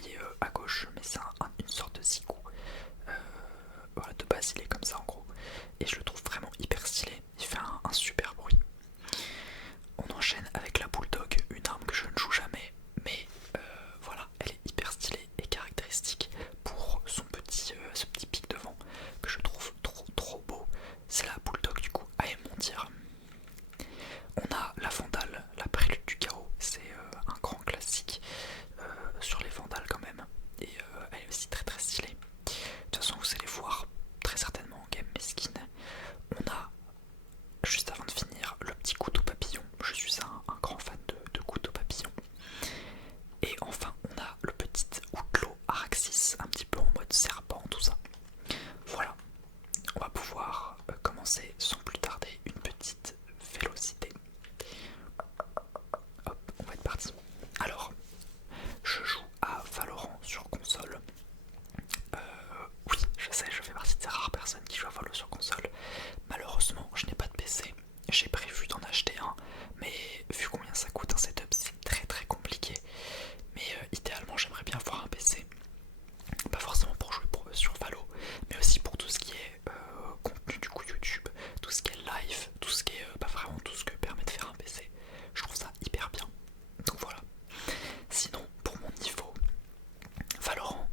voyez à gauche, mais c'est une sorte de zigou. Voilà, de base il est comme ça en gros. Et je le trouve vraiment hyper stylé, il fait un super bruit. On enchaîne avec la Bulldog, une arme que je ne joue jamais, mais voilà, elle est hyper stylée et caractéristique pour ce petit pic devant que je trouve trop beau. C'est la Bulldog du coup AM Mondir. On a la Vandale, la Prélude du Chaos, c'est un grand classique sur les Vandales quand même, et elle est aussi très stylée. De toute façon vous allez voir très certainement en game mes skins. On a, juste avant de finir, le petit couteau papillon. Je suis un grand fan de couteau papillon. Et enfin on a le petit Outlaw Araxis, un petit peu en mode serpent, tout ça. Voilà, on va pouvoir commencer sans plus tarder une petite vélocité. Hop, on va être parti. Alors, je joue à Valorant sur console. Oui, je sais, je fais partie de ces rares personnes qui jouent à Valo sur console. Malheureusement, je n'ai pas de PC. J'ai prévu d'en acheter un, mais vu combien ça coûte un setup, c'est très compliqué. Mais idéalement, j'aimerais bien avoir un PC. Pas forcément pour jouer sur Valo, mais aussi pour tout ce qui est contenu du coup YouTube, tout ce qui est live, tout ce qui est vraiment tout ce que permet de faire un PC. Je trouve ça hyper bien. Donc voilà. Sinon, pour mon niveau Valorant,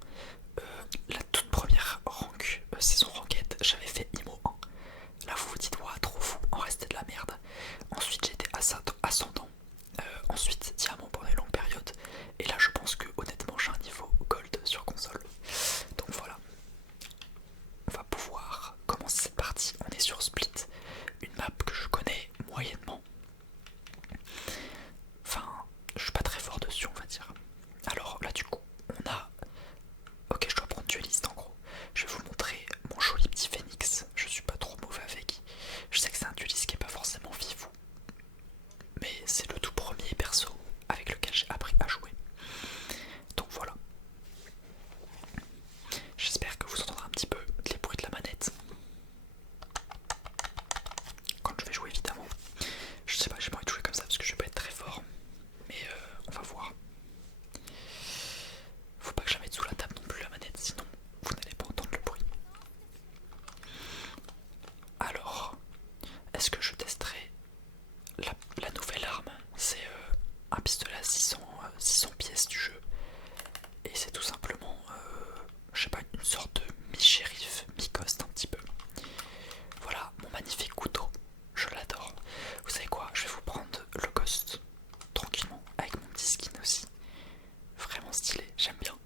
la toute première saison ranked, j'avais fait IMO 1. Là vous vous dites, ouah, trop fou, en restait de la merde. Ensuite j'étais ascendant, ensuite diamant pendant une longue période. Et là je pense que honnêtement j'ai un niveau gold sur console. Donc voilà, on va pouvoir commencer cette partie. On est sur Split, une map que je connais moyennement. Enfin, je suis pas très fort dessus, on va dire. Alors là du coup, on a... Ok, je dois prendre dueliste en gros. Je vais vous montrer mon joli petit phénix. Je suis pas trop mauvais avec. Je sais que c'est un dueliste qui est pas forcément vivou, mais c'est le tout premier perso avec lequel j'ai appris à jouer. Donc voilà. J'espère que vous entendrez un petit peu les bruits de la manette quand je vais jouer évidemment. Je sais pas, j'ai pas envie de jouer comme ça parce que je vais pas être très fort. Mais on va voir. Faut pas que je la mette sous la table non plus la manette, sinon vous n'allez pas entendre le bruit. Alors, est-ce que je testerai la nouvelle arme? C'est un pistolet à 600 pièces du jeu. Et c'est tout simplement, je sais pas, une sorte de mi-shérif, mi-coste un petit peu. Voilà mon magnifique couteau, je l'adore. Vous savez quoi, je vais vous prendre le ghost tranquillement avec mon petit skin aussi. Vraiment stylé, j'aime bien.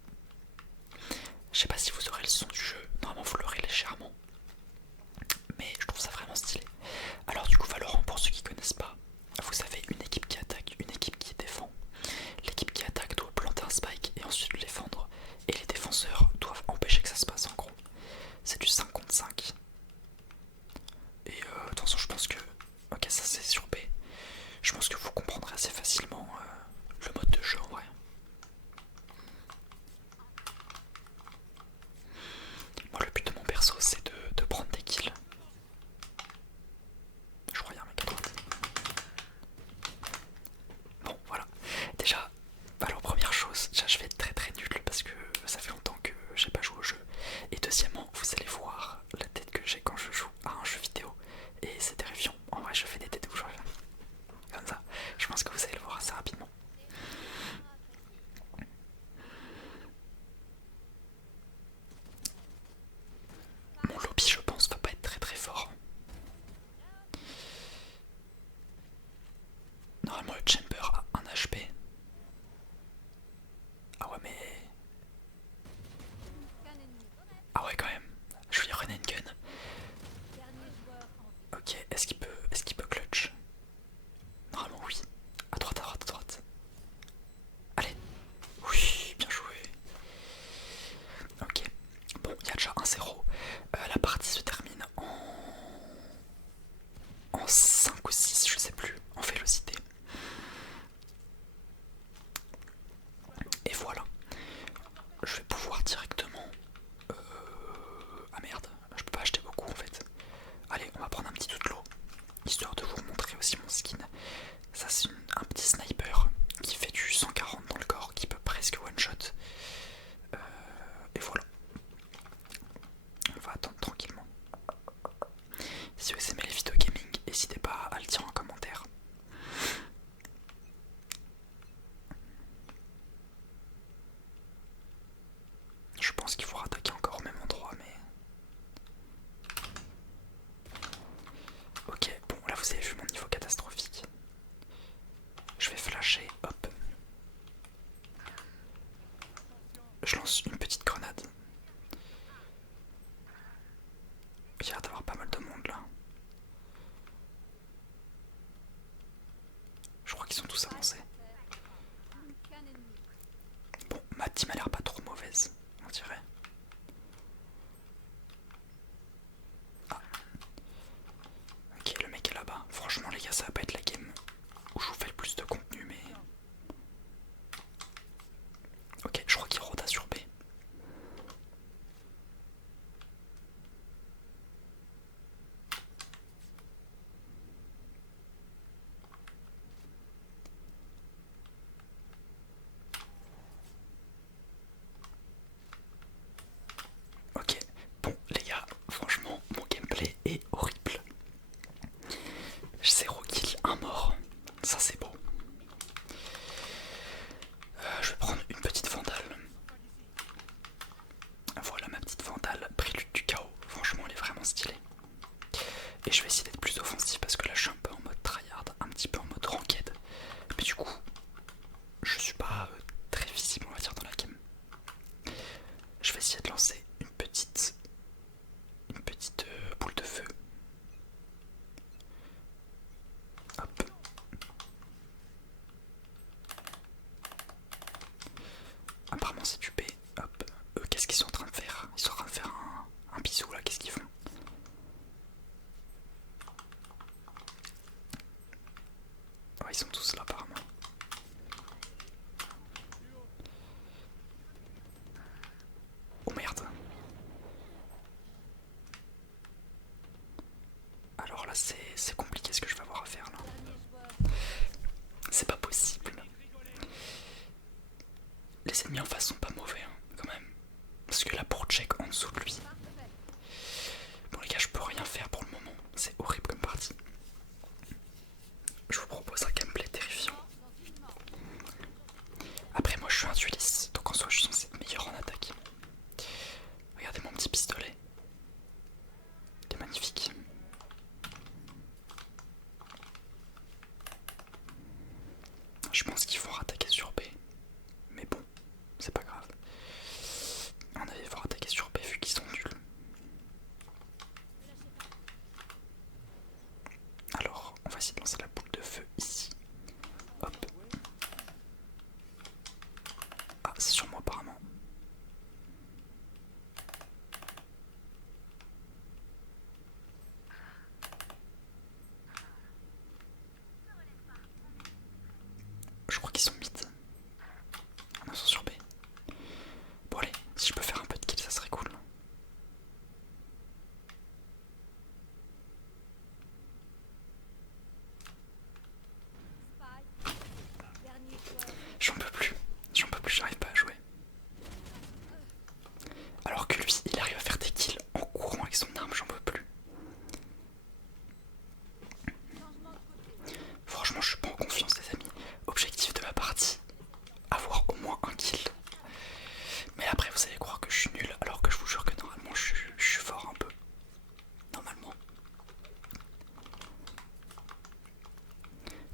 Je sais pas si vous aurez le son du jeu, normalement vous l'aurez légèrement. Mais je trouve ça vraiment stylé. Alors du coup Valorant, pour ceux qui connaissent pas, vous avez une équipe qui attaque, une équipe qui défend. L'équipe qui attaque doit planter un spike et ensuite le défendre. Et les défenseurs doivent empêcher que ça se passe en gros. C'est du 5 contre 5. Et de toute façon je pense que... Ok, ça c'est sur B. Je pense que vous comprendrez assez facilement le mode de jeu en vrai. Moi le but de mon perso c'est de prendre des kills. Je crois qu'il y a un mec à droite. Bon voilà. Déjà, alors première chose, déjà je vais être très nul parce que ça fait longtemps que j'ai pas joué au jeu. Et deuxièmement, vous allez voir la tête que j'ai quand je joue à un jeu vidéo. Et c'est terrifiant. En vrai je fais des têtes où je reviens. Comme ça, je pense que vous allez le voir assez rapidement. Mon lobby je pense va pas être très fort. Normalement le chamber a 1 HP. Ah ouais mais... Ah ouais quand même. Je lui run and gun. Ok, est-ce qu'il peut clutch? Normalement oui. À droite, à droite, à droite. Allez. Oui, bien joué. Ok. Bon, il y a déjà 1-0. La partie se termine en 5 ou 6, je sais plus, en vélocité. Et voilà. Je vais pouvoir directement Je lance une petite grenade. Il y a l'air d'avoir pas mal de monde là. Je crois qu'ils sont tous avancés. Bon, ma team a l'air pas trop mauvaise, on dirait. Ah. Ok, le mec est là-bas. Franchement les gars, ça va pas être la game où je vous fais le plus de contenu, mais... Ok, je crois qu'il rôde sur B. Ok, bon les gars, franchement, mon gameplay est horrible. 0 kill, 1 mort. Ça c'est beau. Je vais prendre une petite vandale. Voilà ma petite vandale, prélude du chaos. Franchement, elle est vraiment stylée. Et je vais essayer d'être plus offensif parce que là je suis un peu en mode tryhard, un petit peu en mode ranked. Mais du coup, je suis pas très visible, on va dire, dans la game. Je vais essayer de lancer une petite boule de feu. Hop. Apparemment c'est du B. Hop. Eux, qu'est-ce qu'ils sont en train de faire? Ils sont en train de faire un bisou là, qu'est-ce qu'ils font? Ouais, ils sont tous là apparemment. Oh merde. Alors là c'est compliqué ce que je vais avoir à faire là. C'est pas possible. Les ennemis en face sont pas mauvais hein, quand même. Parce que là pour check en dessous de lui. Bon les gars, je peux rien faire pour le moment. C'est horrible comme partie. Je vous propose un gameplay terrifiant. Après moi je suis un dueliste, donc en soi je suis censé être meilleur en attaque. Regardez mon petit pistolet. Il est magnifique. Je pense qu'ils vont attaquer sur B. Mais bon, c'est pas grave. On avait voir attaquer sur B vu qu'ils sont nuls. Alors, on va essayer de lancer la boule de feu ici. Hop. Ah, c'est sur moi apparemment. Je crois qu'ils sont mid. Non, ils sont sur B. Bon allez, si je peux faire un peu de kill, ça serait cool. J'en peux plus, j'arrive pas à jouer. Alors que lui, il arrive à faire des kills en courant avec son arme, j'en peux plus. Franchement, je suis pas en confiance les amis. Objectif de ma partie, avoir au moins un kill. Mais après vous allez croire que je suis nul alors que je vous jure que normalement je suis fort un peu. Normalement.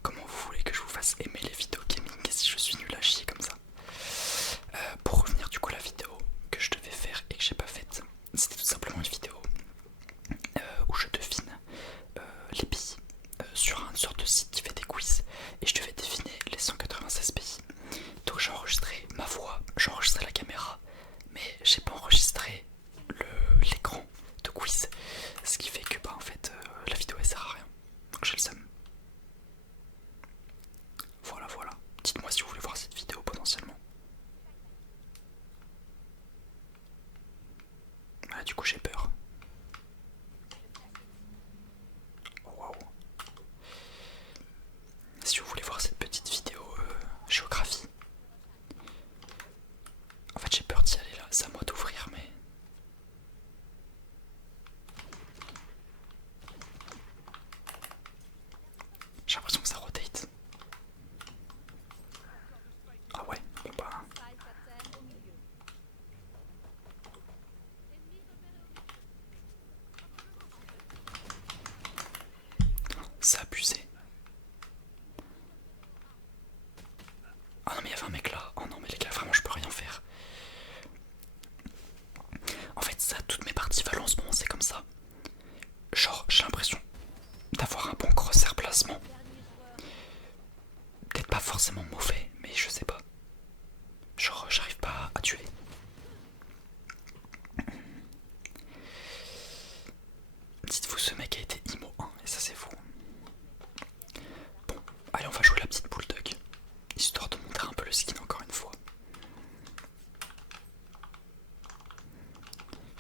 Comment vous voulez que je vous fasse aimer les vidéos gaming si je suis nul à chier comme ça? Pour revenir du coup à la vidéo que je devais faire et que j'ai pas faite, c'était tout simplement une vidéo où je devine les pays sur une sorte de site qui fait des quiz et je devais deviner les 196 pays. Donc j'ai enregistré ma voix, j'ai enregistré la caméra, mais j'ai pas enregistré l'écran de quiz, ce qui fait que bah en fait la vidéo elle sert à rien. Donc j'ai le seum. Voilà voilà. Dites-moi si vous voulez voir cette vidéo potentiellement. Voilà, du coup j'ai peur. Oh, waouh. Si vous voulez voir cette petite vidéo géographie. En fait j'ai peur d'y aller là, c'est à moi d'ouvrir mais... J'ai l'impression que ça rotate. Ah ouais, bon bah...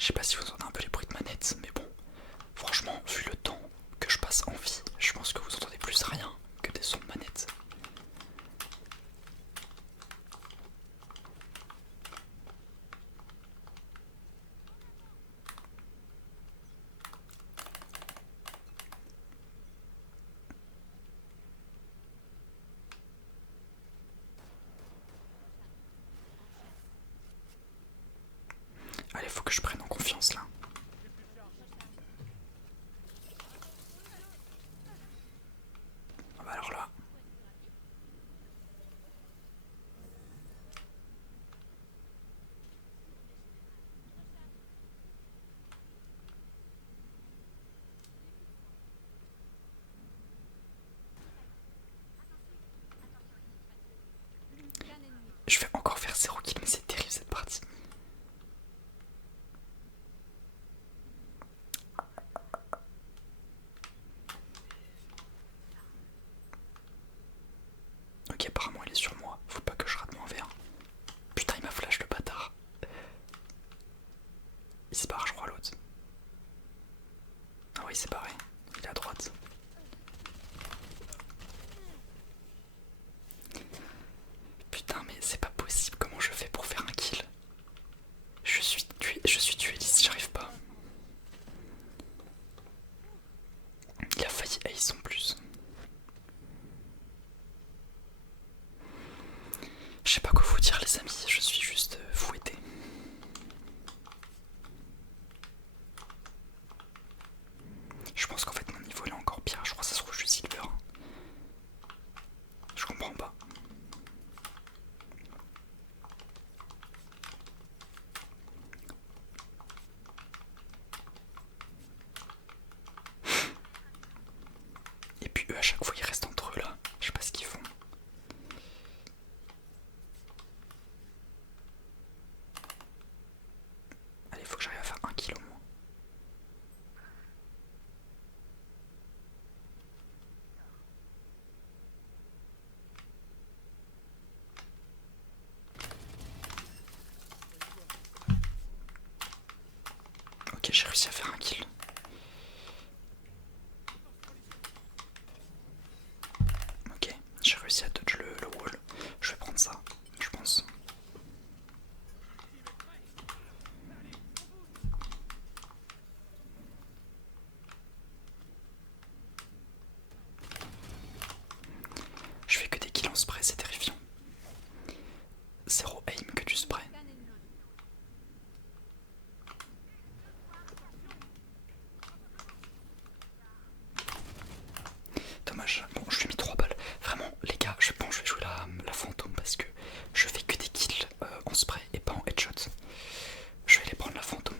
sais pas si vous entendez un peu les bruits de manette, mais bon, franchement, vu le temps que je passe en vie, je pense que vous entendez plus rien que des sons de manette. Allez, faut que je prenne en confiance là. Ah bah alors là. Je vais encore faire 0 kill, mais c'est terrible cette partie. Ok, apparemment il est sur moi. Faut pas que je rate mon verre. Putain, il m'a flash le bâtard. Il se barre, je crois, l'autre. Ah oui, c'est pareil. Il est à droite. Putain, mais c'est pas possible. Comment je fais pour faire un kill? Je suis dueliste, j'arrive pas. Il a failli ace en plus. Je sais pas quoi vous dire les amis, je suis juste fouetté. Je pense qu'en fait mon niveau il est encore pire, je crois que ça se trouve je suis silver. Je comprends pas. Et puis eux à chaque fois ils restent entre eux là, je sais pas ce qu'ils font. Allez, faut que j'arrive à faire 1 kill au moins. Ok, j'ai réussi à faire 1 kill. Ok, j'ai réussi à dodge le wall. Je vais prendre ça, je pense. Je fais que des kills en spray, c'est terrifiant. 0 aim que du spray. Dommage, bon je lui ai mis 3 balles. Vraiment les gars, je pense que je vais jouer la fantôme parce que je fais que des kills en spray et pas en headshot. Je vais aller prendre la fantôme.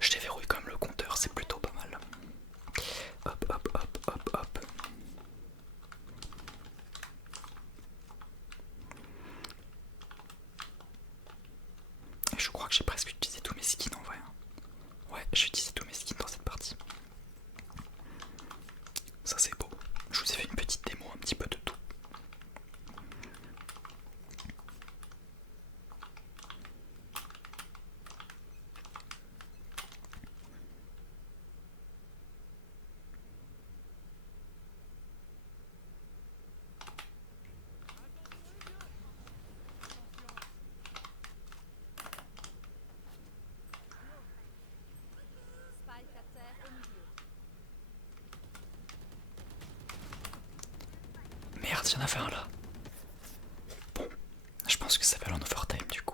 Je déverrouille comme le compteur, c'est plutôt pas mal. Hop hop hop hop hop. Et je crois que j'ai presque utilisé tous mes skins en vrai. Ouais, j'ai utilisé tous mes skins dans cette partie. Ça c'est beau. Je vous ai fait une petite démo un petit peu de tout. Merde, j'en avais un là. Bon, je pense que ça va aller en overtime du coup.